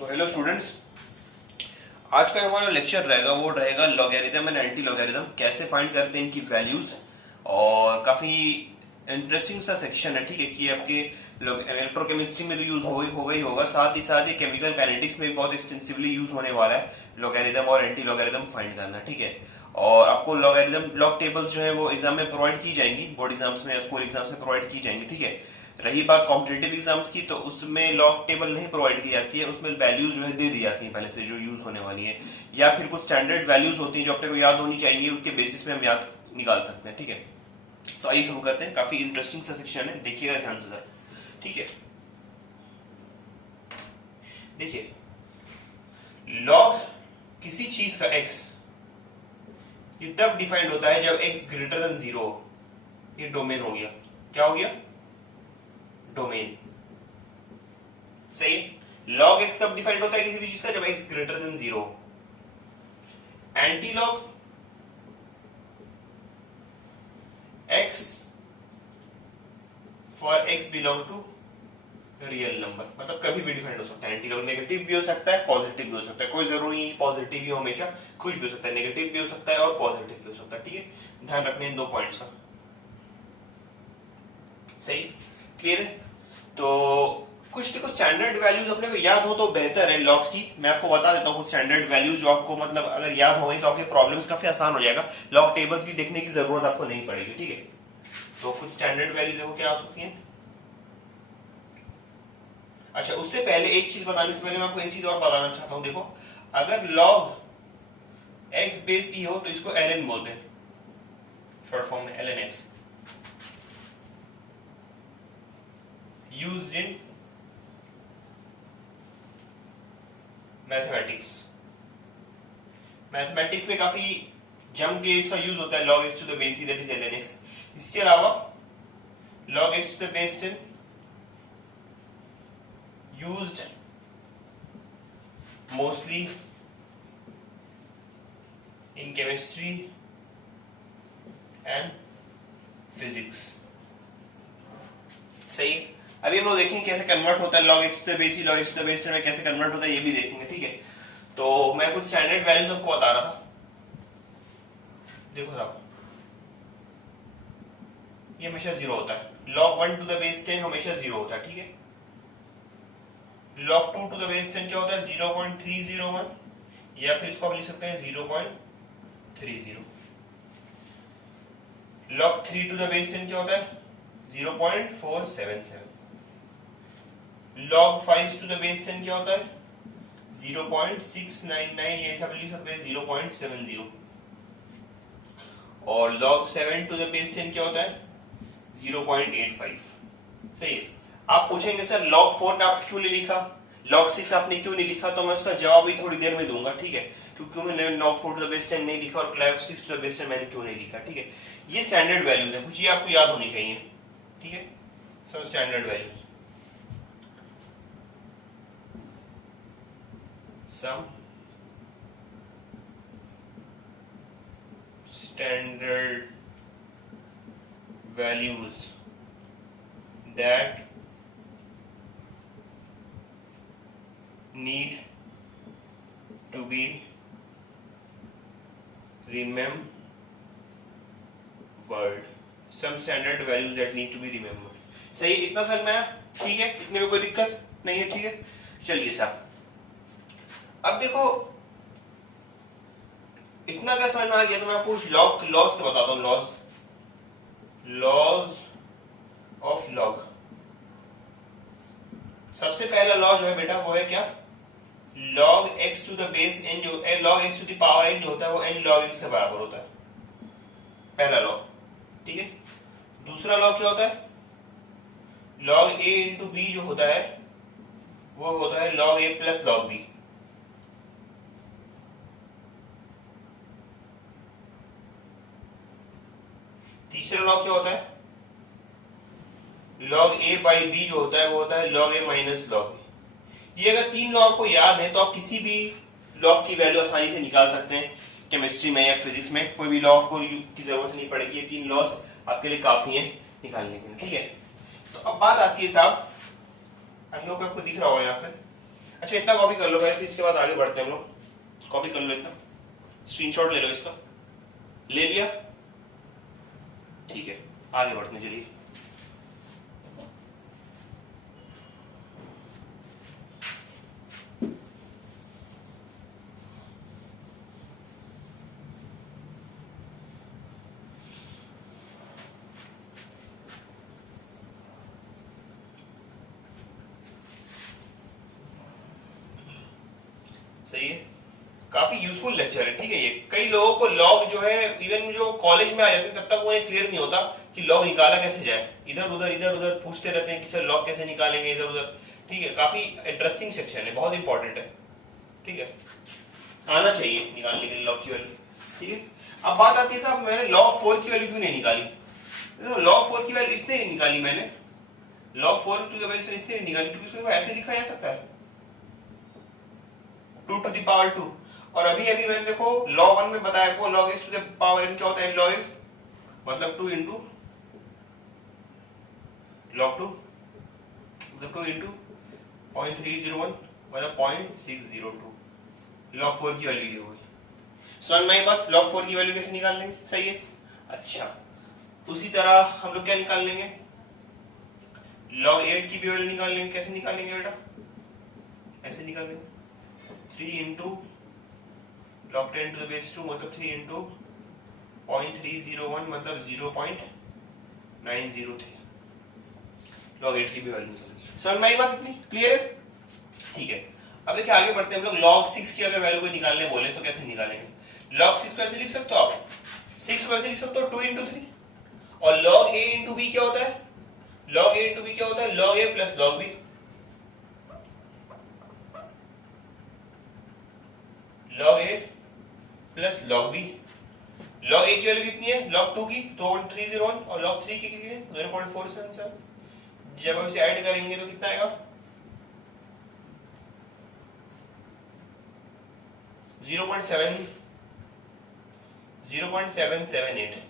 Hello students, आज का हमारा लेक्चर रहेगा वो रहेगा लॉगरिथम एंड एंटी लॉगरिथम कैसे फाइंड करते हैं इनकी वैल्यूज। और काफी इंटरेस्टिंग सा सेक्शन है, ठीक है, कि आपके इलेक्ट्रोकेमिस्ट्री में तो यूज होगा ही होगा, साथ ही केमिकल काइनेटिक्स में भी बहुत एक्सटेंसिवली यूज होने वाला है लॉगरिथम और एंटी लॉगरिथम फाइंड करना, ठीक है। और आपको लॉगरिथम लॉग टेबल्स जो है वो एग्जाम में प्रोवाइड की जाएंगी, बोर्ड एग्जाम्स में या स्कूल एग्जाम्स में प्रोवाइड की जाएंगी, ठीक है। रही बात कॉम्पिटेटिव एग्जाम्स की, तो उसमें लॉग टेबल नहीं प्रोवाइड की जाती है, उसमें वैल्यूज जो है दे दी जाती है पहले से जो यूज होने वाली है, या फिर कुछ स्टैंडर्ड वैल्यूज होती हैं जो अपने को याद होनी चाहिए, उसके बेसिस पे हम याद निकाल सकते हैं, ठीक है। तो आइए शुरू करते हैं, काफी इंटरेस्टिंग सा सेक्शन है, देखिएगा ध्यान से, ठीक है। देखिए, लॉग किसी चीज का एक्स ये तब डिफाइंड होता है जब एक्स ग्रेटर देन 0 हो। ये डोमेन हो गया, क्या हो गया? डोमेन। सही। लॉग एक्स तब डिफाइंड होता है किसी भी चीज का जब एक्स ग्रेटर देन 0 हो। Anti log x for x belong to real number, मतलब कभी भी डिफाइंड हो सकता है। एंटी लॉग नेगेटिव भी हो सकता है, पॉजिटिव भी हो सकता है, कोई जरूरी नहीं पॉजिटिव ही हो हमेशा, कुछ भी हो सकता है, नेगेटिव भी हो सकता है और पॉजिटिव भी हो सकता है, ठीक है। ध्यान रखने इन दो पॉइंट्स का। सही, क्लियर है। तो कुछ स्टैंडर्ड वैल्यूज अपने को याद हो तो बेहतर है लॉग की। मैं आपको बता देता हूँ कुछ स्टैंडर्ड वैल्यूज जो आपको मतलब अगर याद हो गई तो आपके प्रॉब्लम्स काफी आसान हो जाएगा, लॉग टेबल्स भी देखने की जरूरत आपको नहीं पड़ेगी, ठीक है। तो कुछ स्टैंडर्ड वैल्यू देखो क्या हो सकती है। अच्छा, उससे पहले एक चीज बताने से पहले मैं आपको एक चीज और बताना चाहता हूं। देखो, अगर लॉग एक्स बेस ई हो तो इसको एल एन बोलते हैं, शॉर्ट फॉर्म में L N X, used in mathematics. Mathematics में काफी जम के इसका यूज होता है, log x to the base E that is L N X. इसके अलावा log x to the base 10 used mostly in chemistry and physics। सही। अभी हम लोग देखेंगे कैसे कन्वर्ट होता है log x to the base E, log x to the base 10 में कैसे कन्वर्ट होता है ये भी देखेंगे, ठीक है। तो मैं कुछ स्टैंडर्ड वैल्यूज आपको बता रहा था। देखो साहब, ये हमेशा 0 होता है, log 1 टू द बेस 10 हमेशा 0 होता है, ठीक है। log 2 टू द बेस 10 क्या होता है? 0.301, या फिर इसको आप लिख सकते हैं 0.30। log 3 टू द बेस 10 क्या होता है? 0.477। log 5 टू द बेस 10 क्या होता है? 0.699, ये सब लिख सकते हैं 0.70। और log 7 टू द बेस 10 क्या होता है? 0.85। सही है। आप पूछेंगे सर log 4 ने आप क्यों नहीं लिखा, log 6 आपने क्यों नहीं लिखा, तो मैं उसका जवाब भी थोड़ी देर में दूंगा, ठीक है। क्योंकि मैंने log 4 टू द बेस 10 नहीं लिखा और log 6 टू द बेस 10 मैंने क्यों नहीं लिखा, ठीक है। ये स्टैंडर्ड वैल्यूज है, कुछ ये आपको याद होनी चाहिए, ठीक है। सब standard values, some standard values that need to be remembered, some standard values that need to be remembered। सही, इतना समझ में आया, ठीक है, इतने में कोई दिक्कत नहीं है, ठीक है। चलिए साहब, अब देखो इतना क्या समझ में आ गया, तो मैं आपको लॉज को बताता हूँ। Laws of log. सबसे पहला लॉ जो है बेटा वो है क्या? log x टू द बेस n, जो log x to the power n जो होता है वो n log x से बराबर होता है, पहला लॉ, ठीक है। दूसरा लॉ क्या होता है? log a इंटू बी जो होता है वो होता है log a plus log b। तीसरा लॉ क्या होता है? log a बाई बी जो होता है वो होता है log a minus log b। ये अगर तीन लॉ आपको याद है तो आप किसी भी लॉग की वैल्यू आसानी से निकाल सकते हैं, केमिस्ट्री में या फिजिक्स में कोई भी लॉ आपको की जरूरत नहीं पड़ेगी, ये तीन लॉस आपके लिए काफी है निकालने के लिए, ठीक है। तो अब बात आती है साहब, आई होप आपको दिख रहा होगा यहाँ से, अच्छा इतना कॉपी कर लो पहले, इसके बाद आगे बढ़ते हैं हम लोग। कॉपी कर लो इतना, स्क्रीनशॉट ले लो इसका। ले लिया, ठीक है आगे बढ़ते हैं चलिए। सही है, काफी यूजफुल लेक्चर है, ठीक है। ये कई लोगों को लॉग जो है, इवन जो कॉलेज में आ जाते हैं तब तक उन्हें क्लियर नहीं होता कि लॉग निकाला कैसे जाए। इधर उधर पूछते रहते हैं कि सर लॉग कैसे निकालेंगे इधर उधर, ठीक है। काफी इंटरेस्टिंग सेक्शन है, बहुत इंपॉर्टेंट है, ठीक है। आना चाहिए निकालने के लिए लॉग की वैल्यू, ठीक है। अब बात आती है साहब मैंने log 4 की वैल्यू क्यों नहीं निकाली। तो log 4 की वैल्यू इसने नहीं निकाली मैंने, log 4 की वैल्यू इसने नहीं निकाली क्योंकि उसको ऐसे लिखा जा सकता है 2 to the power 2। और अभी अभी मैंने देखो log 1 में बताया आपको log x to the power n क्या होता है, log x मतलब 2 into log 2 मतलब 2 into 0.301 मतलब 0.602। log 4 की वैल्यू ये हुई। समझ में आई बात, log 4 की वैल्यू कैसे निकाल लेंगे, सही है। अच्छा उसी तरह हम लोग क्या निकाल लेंगे, log 8 की भी वैल्यू निकाल लेंगे। कैसे निकालेंगे बेटा, ऐसे निकाल लेंगे 3 into log 10 to the base 2 मतलब 3 into 0.301 मतलब 0.903। log 8 की भी वैल्यू निकाल लेंगे। समझ में आई बात, इतनी क्लियर है, ठीक है। अब देखिए आगे बढ़ते हैं हम लोग। log 6 की अगर वैल्यू को निकालने बोले तो कैसे निकालेंगे। log 6 को ऐसे लिख सकते हो आप, 6 को ऐसे लिख सकते हो 2 into 3। और log a into b क्या होता है, log a into b क्या होता है, log a plus log b। log a plus log b। log a की वैल्यू कितनी है, log 2 की 2.301 और log 3 की कितनी है 0.477। जब हम इसे ऐड करेंगे तो कितना आएगा 0.778।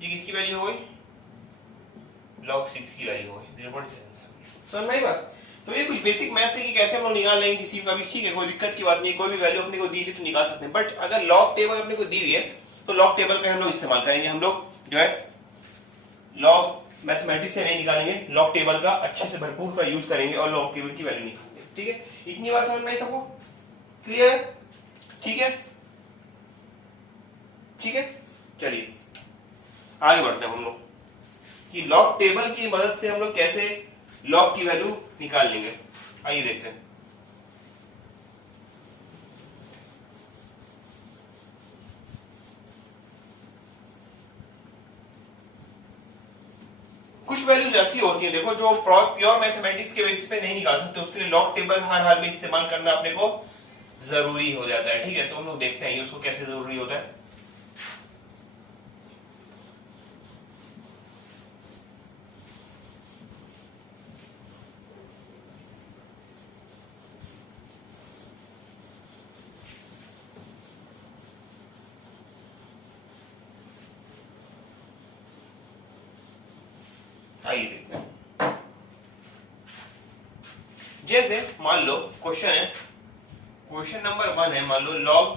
ये किसकी वैल्यू हो गई, log 6 की वैल्यू हो गई 0.77। समझ में आई बात। तो ये कुछ बेसिक मैथ्स है कि कैसे हम लोग निकाल लेंगे किसी का भी, ठीक है। कोई दिक्कत की बात नहीं, कोई भी वैल्यू अपने को दी थी तो निकाल सकते हैं। बट अगर लॉग टेबल अपने को दी हुई है तो लॉग टेबल का हम लोग इस्तेमाल करेंगे। हम लोग जो है लॉग मैथमेटिक्स से नहीं निकालेंगे, लॉग टेबल का अच्छे से भरपूर का यूज करेंगे और लॉग टेबल की वैल्यू निकालेंगे, ठीक है। इतनी बात समझ में आई सबको, क्लियर है, ठीक है, ठीक है। चलिए आगे बढ़ते हैं हम लोग कि लॉग टेबल की मदद से हम लोग कैसे लॉग की वैल्यू निकाल लेंगे। आइए देखते हैं। कुछ वैल्यूज ऐसी होती है देखो जो प्योर मैथमेटिक्स के बेसिस पे नहीं निकाल सकते, उसके लिए लॉग टेबल हर हाल में इस्तेमाल करना अपने को जरूरी हो जाता है, ठीक है। तो हम लोग देखते हैं उसको कैसे जरूरी होता है। आइए देखते हैं। जैसे मान लो क्वेश्चन है, क्वेश्चन नंबर 1 है, मान लो log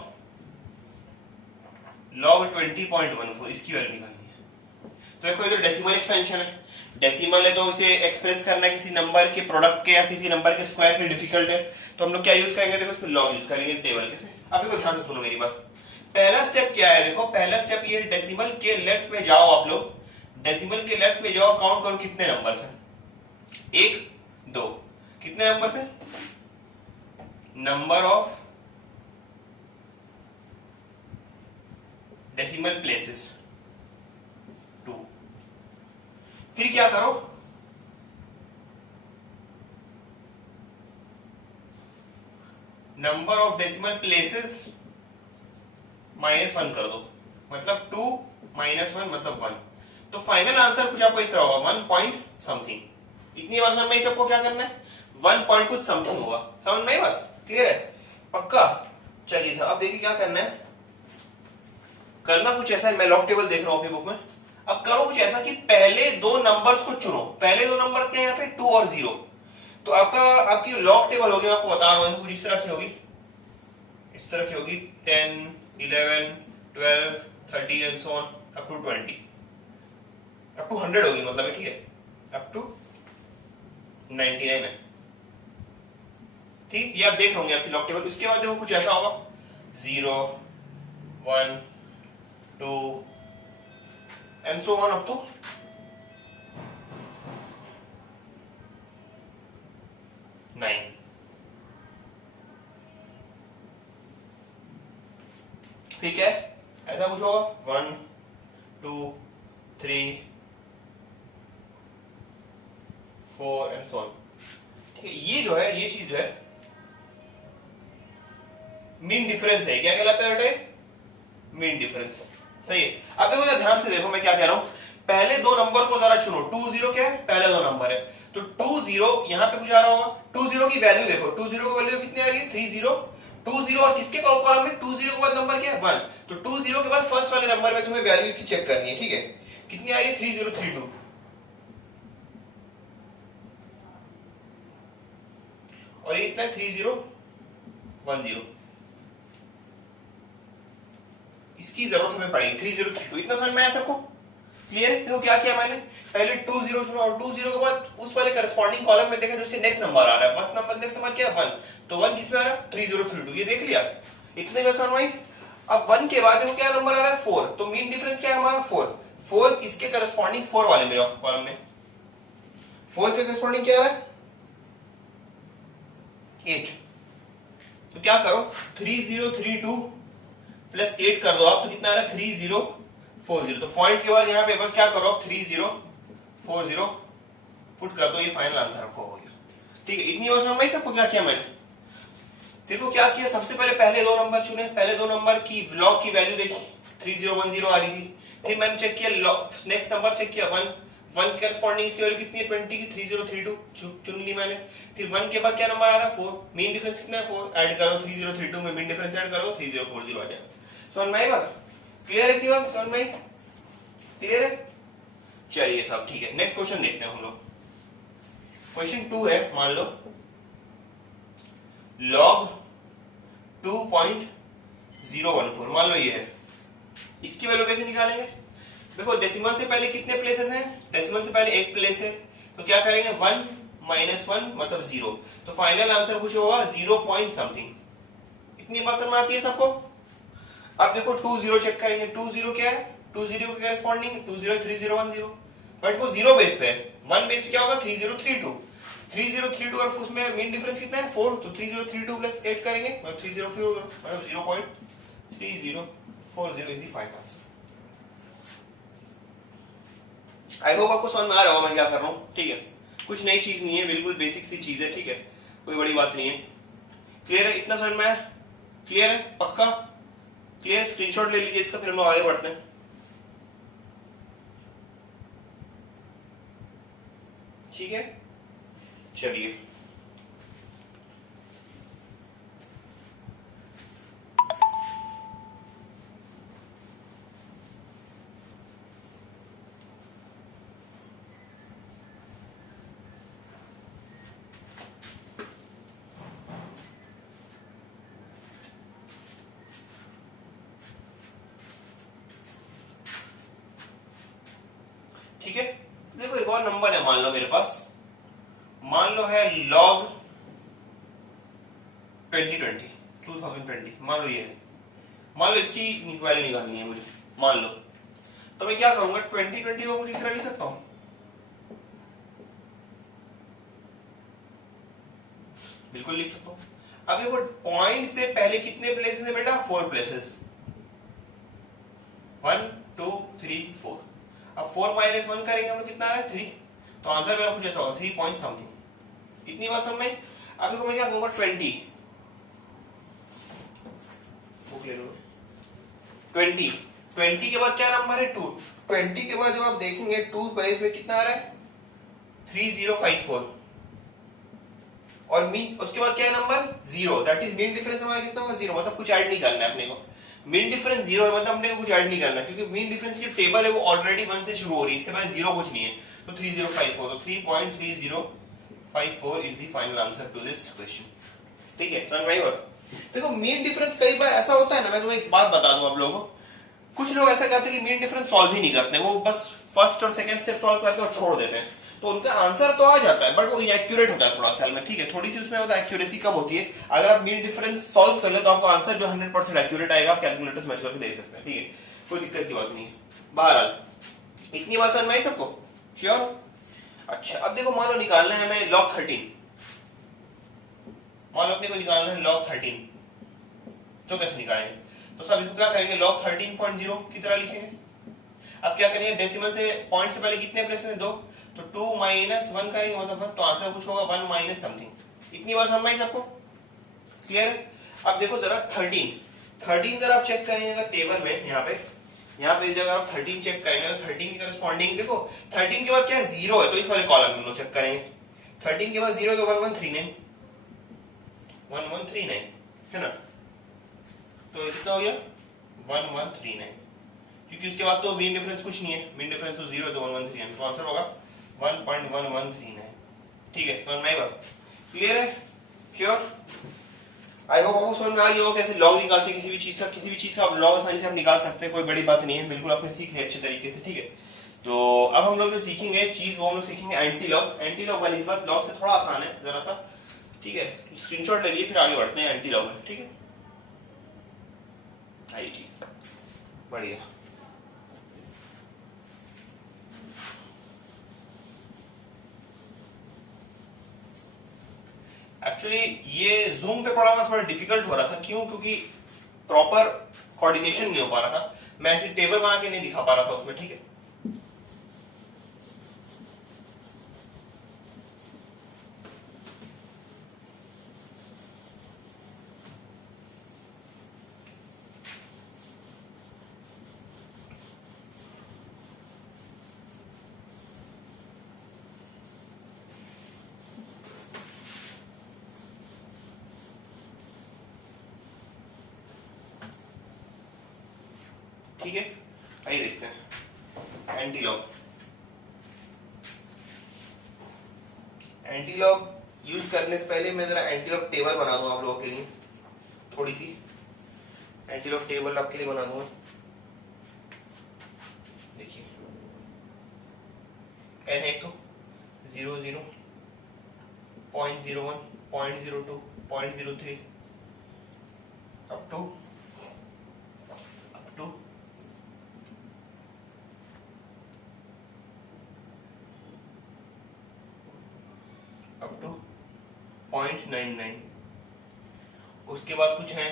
20.14 इसकी वैल्यू निकालनी है। तो देखो ये तो डेसिमल एक्सपेंशन है, डेसिमल है तो इसे एक्सप्रेस करना किसी नंबर के प्रोडक्ट के या किसी नंबर के स्क्वायर के डिफिकल्ट है। तो हम लोग क्या यूज करेंगे, देखो इसमें लॉग यूज करेंगे टेबल के से। अब देखो ध्यान से सुनो मेरी बात। पहला स्टेप क्या है, देखो पहला स्टेप ये डेसिमल के लेफ्ट में जाओ आप लोग, डेसिमल के लेफ्ट में जाओ, काउंट करो कितने नंबर्स हैं, 1 2, कितने नंबर्स हैं, नंबर ऑफ डेसिमल प्लेसेस 2। फिर क्या करो, नंबर ऑफ डेसिमल प्लेसेस -1 कर दो, मतलब 2 -1 मतलब 1। तो फाइनल आंसर कुछ आपको इस तरह होगा 1 पॉइंट समथिंग। इतनी बात समझ में, सबको क्या करना है 1 पॉइंट कुछ समथिंग होगा। समझ में बात, क्लियर है, पक्का। चलिए अब देखिए क्या करना है, करना कुछ ऐसा है, मैं लॉग टेबल देख रहा हूं अपनी बुक में। अब करो कुछ ऐसा कि पहले 2 नंबर्स को चुनो। पहले 2 नंबर्स क्या है यहाँ पे 2 और 0। तो आपकी लॉग टेबल होगी, मैं आपको बता रहा हूँ, कुछ इस तरह की होगी, इस तरह की होगी 10, 11, 12, 30 and so on up to 20, up to 100 होगी मतलब, ठीक है, अप टू 99 है, ठीक। ये आप देख होंगे आपकी लॉग टेबल। उसके बाद देखो कुछ ऐसा होगा 0, 1, 2 and so on up to 9। ठीक है, ऐसा कुछ होगा 1, 2, 3, 4 एंड सो ऑन, ठीक है। ये जो है, ये चीज जो है मीन डिफरेंस है। क्या कहलाता है बेटे? मीन डिफरेंस, सही है। अब देखो ध्यान से देखो मैं क्या कह रहा हूं, पहले दो नंबर को जरा चुनो। 20 क्या है? पहले दो नंबर है, तो 20 यहां पे कुछ आ रहा होगा। 20 की वैल्यू देखो, 20 की वैल्यू कितनी आ रही है? 30। 20 और किसके कॉलम में? 20 के बाद नंबर क्या है? 1। तो 20 के बाद फर्स्ट वाले नंबर में तुम्हें वैल्यू की चेक करनी है, ठीक है। कितनी आ रही है? 3032। और ये इतना 3010। इसकी जरूरत हमें पड़ेगी 3032। इतना समझ में आया सबको? क्लियर है? देखो क्या किया मैंने, पहले 20 चुना और 20 के बाद उस वाले करस्पॉन्डिंग कॉलम में देखा जो उसके नेक्स्ट नंबर आ रहा है, फर्स्ट नंबर नेक्स्ट नंबर क्या है? 1। तो 1 किसमें आ रहा है? 3032। ये देख लिया, इतने में समझ में। अब 1 के बाद देखो क्या नंबर आ रहा है? 4। तो मीन डिफरेंस क्या है हमारा? 4 इसके करस्पॉन्डिंग 4 वाले में कॉलम में 4 के करस्पॉन्डिंग क्या आ रहा है? 8। तो क्या करो, 3032 प्लस 8 कर दो आप, तो कितना आ रहा है? 3040। तो पॉइंट के बाद यहाँ पे बस क्या करो, 3040 पुट कर दो, ये फाइनल आंसर आपको हो गया, ठीक है। इतनी बात समझ में सबको क्या किया मैंने? देखो क्या किया, सबसे पहले दो नंबर चुने, पहले दो नंबर की लॉग की वैल्यू देखी, 3010 आ रही थी। फिर मैंने चेक किया नेक्स्ट नंबर, चेक किया 1 के करस्पॉन्डिंग इसकी वैल्यू कितनी है? 20 की, 3032 चुन ली मैंने। फिर 1 के बाद क्या नंबर आ रहा है? 4। मीन डिफरेंस कितना है? 4। ऐड करो 3032 में, मीन डिफरेंस ऐड करो 3040 आ जाएगा। समझ में आई बात? क्लियर है? बात समझ में आई? क्लियर है? चलिए सब ठीक है। नेक्स्ट क्वेश्चन देखते हैं हम लोग। क्वेश्चन 2 है, मान लो log 2.014, मान लो ये है। इसकी वैल्यू कैसे निकालेंगे? देखो डेसिमल से पहले कितने प्लेसेस हैं? डेसिमल से पहले एक प्लेस है, तो क्या करेंगे? 1 - 1 मतलब 0। तो फाइनल आंसर कुछ होगा 0 पॉइंट समथिंग। इतनी बात समझ आती है सबको? अब देखो 20 चेक करेंगे, 20 क्या है? 20 के करेस्पॉन्डिंग 20 3010, बट वो 0 बेस पे है। 1 बेस पे क्या होगा? 3032। 3032 और उसमें मीन डिफरेंस कितना है? 4। तो 3032 प्लस 8 करेंगे मतलब 304, मतलब 0.3040 is the final answer. I hope आपको समझ में आ रहा होगा मैं क्या कर रहा हूं, ठीक है। कुछ नई चीज नहीं है, बिल्कुल बेसिक सी चीज है, ठीक है, कोई बड़ी बात नहीं है। क्लियर है? इतना समझ में आया? क्लियर है? पक्का क्लियर? स्क्रीनशॉट ले लीजिए इसका, फिर हम लोग आगे बढ़ते हैं। ठीक है, चलिए ठीक है। देखो एक और नंबर है, मान लो मेरे पास, मान लो है log 2020, मान लो ये है। मान लो इसकी वैल्यू निकालनी है मुझे, मान लो। तो मैं क्या करूंगा, 2020 को कुछ इस तरह लिख सकता हूं, बिल्कुल लिख सकता हूं। अब देखो पॉइंट से पहले कितने प्लेसेस है बेटा? 4 प्लेसेस, 1 2 3 4। अब 4 - 1 करेंगे हम लोग, कितना आ रहा है? 3। तो आंसर मेरा कुछ ऐसा होगा 3 पॉइंट समथिंग। इतनी बात समझ में? अब देखो मैं क्या करूंगा, 20 20 के बाद क्या नंबर है? 2। 20 के बाद जब आप देखेंगे 2 बेस में कितना आ रहा है? 3054। और मीन उसके बाद क्या है number? 0। That is mean difference हमारा कितना होगा? 0। मतलब कुछ ऐड नहीं करना है अपने को। मीन डिफरेंस 0 है मतलब अपने को कुछ ऐड नहीं करना, क्योंकि मीन डिफरेंस की टेबल है वो ऑलरेडी 1 से शुरू हो रही है, इससे पहले 0 कुछ नहीं है। तो 3054, तो 3.3054 54 is the final answer to this question. ठीक है, समझ में आई बात? देखो मीन डिफरेंस कई बार ऐसा होता है ना, मैं तुम्हें एक बात बता दूं आप लोगों को, कुछ लोग ऐसा करते हैं कि मीन डिफरेंस सॉल्व ही नहीं करते, वो बस फर्स्ट और सेकंड स्टेप सॉल्व करते हैं और छोड़ देते हैं, तो उनका आंसर तो आ जाता है बट वो इनएक्यूरेट होता है थोड़ा सा में। ठीक है, थोड़ी सी उसमें होता है, एक्यूरेसी कम होती है। अगर आप मीन डिफरेंस सॉल्व कर ले तो आपको आंसर जो 100% एक्यूरेट आएगा, आप कैलकुलेटर से मैच करके देख सकते हैं। ठीक है, कोई दिक्कत की बात नहीं है। बहरहाल इतनी बात समझ में आई सबको? श्योर? अच्छा, अब देखो मान लो निकालना है हमें log 13, मान लो अपने को निकालना है log 13, तो कैसे निकालेंगे? तो सब इसको क्या करेंगे, log 13.0 की तरह लिखेंगे। अब क्या करेंगे, डेसिमल से पॉइंट से पहले कितने प्लेस हैं, 2, तो 2 माइनस 1 करेंगे, मतलब 1, तो आंसर कुछ होगा 1 माइनस समथिंग। इतनी बात समझ में आई सबको? क्लियर है? अब देखो जरा 13 जरा आप चेक करेंगे अगर टेबल में, यहाँ पे जगह आप 13 चेक करेंगे तो 13 की करस्पॉन्डिंग देखो, 13 के बाद क्या है, 0 है, तो इस वाले कॉलम में चेक करेंगे। 13 के बाद 0 तो 1139 है ना, तो कितना हो गया 1139, क्योंकि उसके बाद तो मीन डिफरेंस कुछ नहीं है, मीन डिफरेंस तो 0 है, तो 1139, तो आंसर होगा 1.1139। ठीक है, समझ में आई बात? क्लियर है? श्योर? आई होप आपको समझ में आ गया हो कैसे लॉग निकालते हैं किसी भी चीज का आप लॉग आसानी से आप निकाल सकते हैं, कोई बड़ी बात नहीं है, बिल्कुल आपने सीख लिया अच्छे तरीके से। ठीक है, तो अब हम लोग जो सीखेंगे चीज वो हम लोग सीखेंगे एंटी लॉग वाली बात, लॉग से थोड़ा आसान है जरा सा। ठीक है, स्क्रीनशॉट ले लिए, फिर आगे बढ़ते हैं एंटी लॉग में। ठीक है, आइए, ठीक, बढ़िया। एक्चुअली ये जूम पे पढ़ाना थोड़ा डिफिकल्ट हो रहा था, क्यों? क्योंकि प्रॉपर कोऑर्डिनेशन नहीं हो पा रहा था, मैं ऐसी टेबल बना के नहीं दिखा पा रहा था उसमें। ठीक है, ठीक है, आइए देखते हैं एंटीलॉग यूज करने से पहले मैं जरा एंटीलॉग टेबल बना दूं आप लोगों के लिए, थोड़ी सी एंटीलॉग टेबल आपके लिए बना दूंगा। देखिए एन एक तो 00, 0.01, 0.02, 0.03 अप टू अप टू 0.99। उसके बाद कुछ है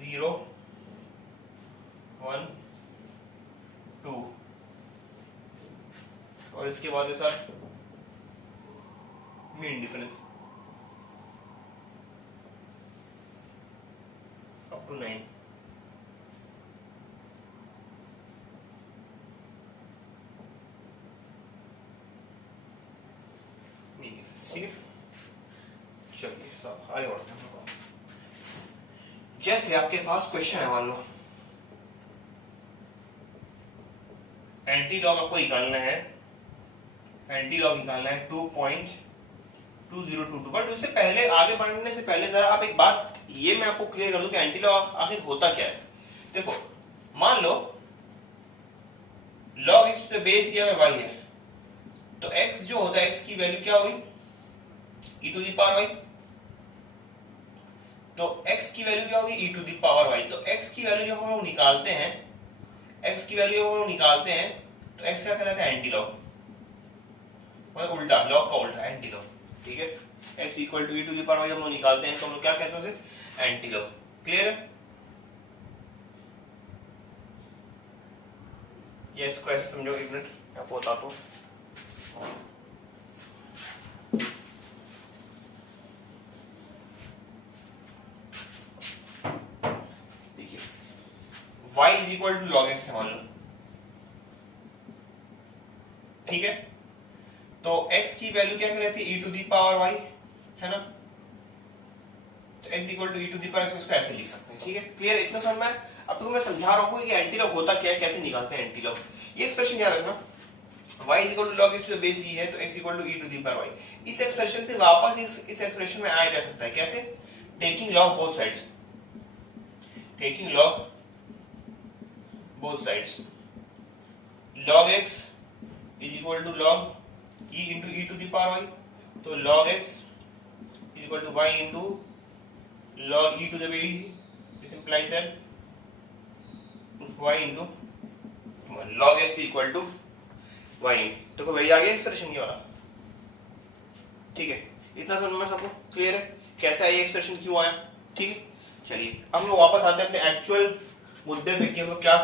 0, 1, 2, और इसके बाद है sir mean difference up to 9। ठीक है, चलिए सब आगे बढ़ते हैं। जैसे आपके पास क्वेश्चन है, मान लो एंटी लॉग आपको निकालना है, एंटी लॉग निकालना है 2.2022, बट उससे पहले आगे बढ़ने से पहले जरा आप एक बात ये मैं आपको क्लियर कर दूं कि एंटी लॉग आखिर होता क्या है। देखो मान लो लॉग एक्स पे बेस ये अगर वाई है, तो x जो होता है x की वैल्यू क्या होगी, e to the power y, तो x की वैल्यू क्या होगी, e to the power y। तो x की वैल्यू जो हम लोग निकालते हैं, x की वैल्यू हम लोग निकालते हैं, तो x क्या कहलाता है, एंटी लॉग, मतलब उल्टा, लॉग का उल्टा, एंटी लॉग। ठीक है, x equal to e to the power y हम लोग निकालते हैं, तो हम लोग क्या कहते हैं उसे, एंटी लॉग। क्लियर है? ये इसको ऐसे समझो, एक मिनट आपको बताता हूँ। देखिए y is equal to log x है मान लो, ठीक है, तो x की वैल्यू क्या कहलाती है, e to the power y, है ना, तो x equal to e to the power x, इसको ऐसे लिख सकते हैं। ठीक है, क्लियर? इतना समझ में? अब तो मैं समझा रहा हूँ कि एंटी लॉग होता क्या है, कैसे निकालते हैं एंटी लॉग। ये एक्सप्रेशन याद रखना, y is equal to log x to the base e है तो x equal to e to the power y। इस एक्सप्रेशन से वापस इस एक्सप्रेशन में आया जा सकता है, कैसे? Taking log both sides, taking log both sides, log x is equal to log e into e to the power y, तो log x is equal to y into log e to the base e, this implies that y into log x equal to y। तो वही आ गया expression ये वाला, ठीक है? इतना समझ में सबको क्लियर है कैसे आई एक्सप्रेशन, क्यों आया? ठीक है, चलिए अब हम लोग वापस आते हैं अपने एक्चुअल मुद्दे पे कि हम लोग क्या